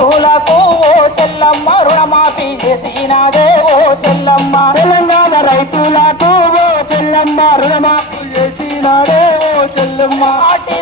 రైతులకు ఓ చెల్లమ్మ రుణమాఫీ చేసినాదే ఓ చెల్లమ్మ తెలంగాణ రైతులకు ఓ చెల్లమ్మ రుణమాఫీ చేసినాడే ఓ చెల్లమ్మ ఆటి